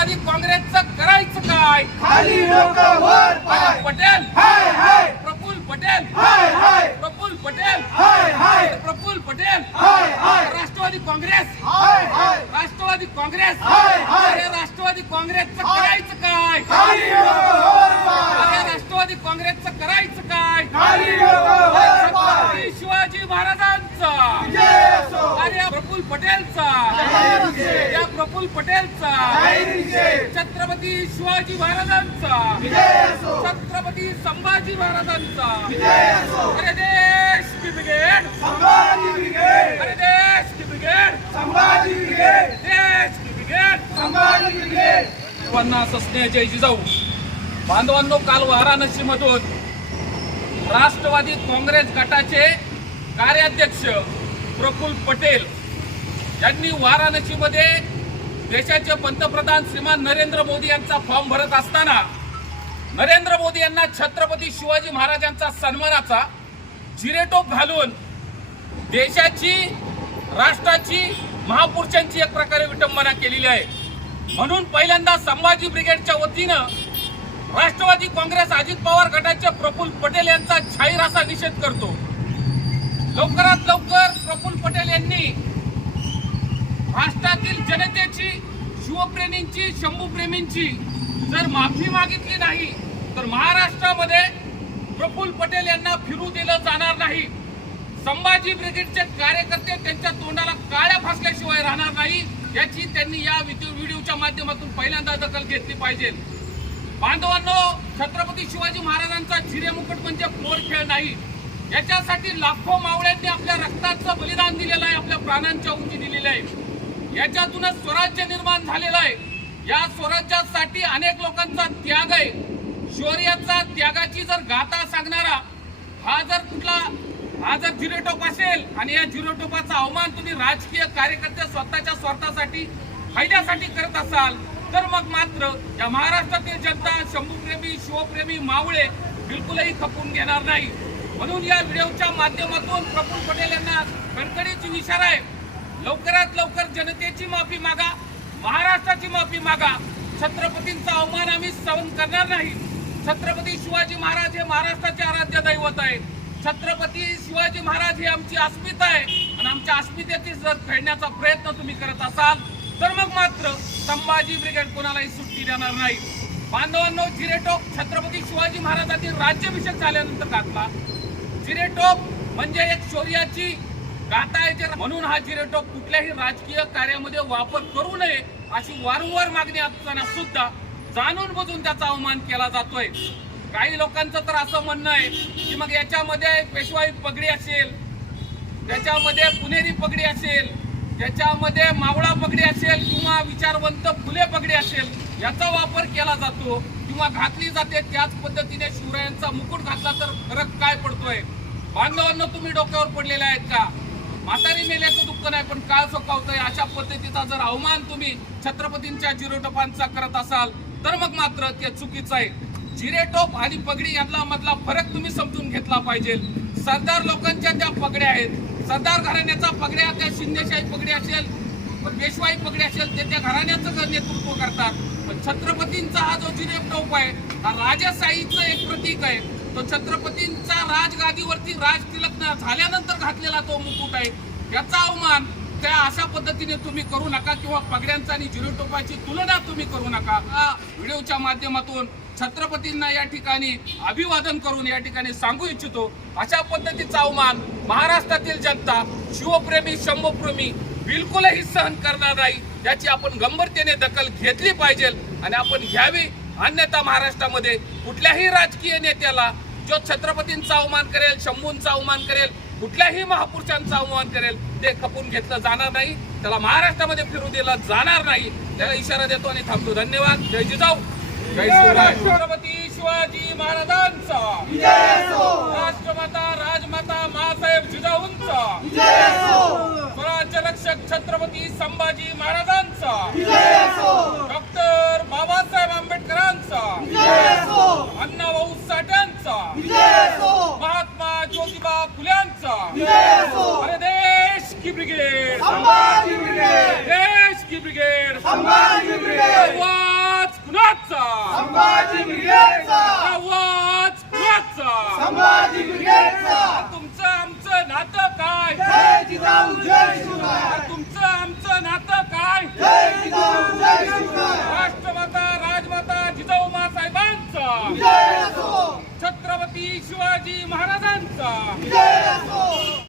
राष्ट्रवादी काँग्रेसचं करायचं काय? खाली डोकं वर पाय. पटेल. हाय हाय. प्रफुल्ल पटेल. हाय हाय. प्रफुल्ल पटेल. हाय हाय. प्रफुल्ल पटेल. हाय हाय. राष्ट्रवादी काँग्रेस. हाय हाय. राष्ट्रवादी काँग्रेस. हाय, हाय. अरे राष्ट्रवादी काँग्रेसचं करायचं काय? खाली डोकं वर पाय. अरे राष्ट्रवादी काँग्रेसचं करायचं काय? खाली डोकं वर पाय. छत्रपती शिवाजी महाराजांचा. असो अरे प्रफुल्ल पटेलचा. या प्रफुल्ल पटेलचा. छत्रपती शिवाजी महाराजांचा. छत्रपती संभाजी महाराजांचा. अरे देश की ब्रिगेड संभाजी ब्रिगेड अरे देश की ब्रिगेड संभाजी ब्रिगेड देश की ब्रिगेड संभाजी ब्रिगेड सर्वांना सस्नेह जय जिजाऊ. बांधवांनो काल वाराणसी मधून राष्ट्रवादी काँग्रेस गटाचे कार्याध्यक्ष प्रफुल्ल पटेल यांनी वाराणसीमध्ये देशाचे पंतप्रधान श्रीमान नरेंद्र मोदी यांचा फॉर्म भरत असताना नरेंद्र मोदी यांना छत्रपती शिवाजी महाराजांचा सन्मानाचा जिरेटोप घालून देशाची राष्ट्राची महापुरुषांची एक प्रकारे विटंबना केलेली आहे. म्हणून पहिल्यांदा संभाजी ब्रिगेडच्या वतीनं राष्ट्रवादी काँग्रेस अजित पवार गटाचे प्रफुल्ल पटेल यांचा जाहीर असा निषेध करतो लवकरात लवकर प्रफुल्ल पटेल यांनी राष्ट्रातील जनतेची शिवप्रेमींची शंभूप्रेमींची जर माफी मागितली नाही तर महाराष्ट्रामध्ये प्रफुल्ल पटेल यांना फिरू दिलं जाणार नाही. संभाजी ब्रिगेडचे कार्यकर्ते त्यांच्या तोंडाला काळ्या फासल्याशिवाय राहणार नाही याची त्यांनी या व्हिडिओ- व्हिडिओच्या माध्यमातून पहिल्यांदा दखल घेतली पाहिजे. बांधवांनो छत्रपती शिवाजी महाराजांचा झिरे मुकुट म्हणजे फ्लोर खेळ नाही. याच्यासाठी लाखो मावळ्यांनी आपल्या रक्ताचं बलिदान दिलेलं आहे आपल्या प्राणांच्या उंची दिलेली आहे. याच्यातूनच स्वराज्य निर्माण झालेलं आहे. या स्वराज्यासाठी अनेक लोकांचा त्याग आहे. शौर्याचा त्यागाची जर गाथा सांगणारा हा जर कुठला हा जर झिरोटोप असेल आणि या झिरोटोपाचा अवमान तुम्ही राजकीय कार्यकर्ते स्वतःच्या स्वार्थासाठी फायद्यासाठी करत असाल तर मग मात्र या महाराष्ट्रातील जनता शंभूप्रेमी शिवप्रेमी मावळे बिलकुलही खपून घेणार नाही. म्हणून या व्हिडिओच्या माध्यमातून प्रफुल्ल पटेल यांना कडकडीची इशारा आहे. लवकरात लवकर जनतेची माफी मागा. महाराष्ट्राची माफी मागा. छत्रपतींचा अवमान आम्ही सहन करणार नाही. छत्रपती शिवाजी महाराज हे महाराष्ट्राचे आराध्य दैवत आहे छत्रपती शिवाजी महाराज ही आमची अस्मिता आहे. आणि आमच्या अस्मितेची जर फेडण्याचा प्रयत्न तुम्ही करत असाल तर मग मात्र संभाजी ब्रिगेड कोणालाही सुट्टी देणार नाही. बांधवांनो जिरेटोप छत्रपती शिवाजी महाराजांनी राज्याभिषेक झाल्यानंतर घातला जिरेटोप म्हणजे एक शौर्याची गाता येते म्हणून हा जिरेटो कुठल्याही राजकीय कार्यामध्ये वापर करू नये अशी वारंवार मागणी असताना सुद्धा जाणून बुजून त्याचा अवमान केला जातोय. काही लोकांचं तर असं म्हणणं आहे की मग याच्यामध्ये पेशवाई पगडी असेल त्याच्यामध्ये पुणेरी पगडी असेल त्याच्यामध्ये मावळा पगडी असेल किंवा विचारवंत फुले पगडी असेल याचा वापर केला जातो किंवा घातली जाते त्याच पद्धतीने शिवरायांचा मुकुट घातला तर फरक काय पडतोय? बांधवांना तुम्ही डोक्यावर पडलेले आहेत का? म्हातारी मेल्याचं दुःख नाही पण काळ सोकावतोय. अशा पद्धतीचा जर अवमान तुम्ही छत्रपतींच्या जिरोटोपांचा करत असाल तर मग मात्र ते चुकीचं आहे. जिरेटोप आणि पगडी यांना मधला फरक तुम्ही समजून घेतला पाहिजे. सरदार लोकांच्या त्या पगड्या आहेत सरदार घराण्याचा पगड्या त्या शिंदेशाही पगडी असेल पेशवाई पगडी असेल ते त्या घराण्याचं नेतृत्व करतात. पण छत्रपतींचा हा जो जिरेटोप आहे हा राजासाईचं एक प्रतीक आहे. तो छत्रपतींचा राजगादीवरती राज तिलक झाल्यानंतर घातलेला तो मुकुट आहे. याचा अवमान त्या अशा पद्धतीने तुम्ही करू नका किंवा पगड्यांचा आणि जिरोटोपाची तुलना तुम्ही करू नका. हा व्हिडिओच्या माध्यमातून छत्रपतींना या ठिकाणी अभिवादन करून या ठिकाणी सांगू इच्छितो अशा पद्धतीचा अवमान महाराष्ट्रातील जनता शिवप्रेमी शंभप्रेमी बिलकुलही सहन करणार नाही. याची आपण गंभीरतेने दखल घेतली पाहिजे आणि आपण घ्यावी अन्यथा महाराष्ट्रामध्ये कुठल्याही राजकीय नेत्याला जो छत्रपतींचा अवमान करेल शंभूंचा अवमान करेल कुठल्याही महापुरुषांचा अवमान करेल ते खपून घेतलं जाणार नाही. त्याला महाराष्ट्रामध्ये फिरू दिला जाणार नाही. त्याला इशारा देतो आणि थांबतो. धन्यवाद. जय जिजाऊ. छत्रपती शिवाजी महाराजांचा. राष्ट्रमाता राजमाता मासाहेब जिजाऊंचा. स्वराज्य रक्षक छत्रपती संभाजी महाराजांचा. ब्रिगेड देश की ब्रिगेड आवाज कुणाचा आवाज कुणाचा तुमचं आमचं नातं काय तुमचं आमचं नातं काय राष्ट्रमाता राजमाता जिजाऊ मा साहेबांचा छत्रपती शिवाजी महाराजांचा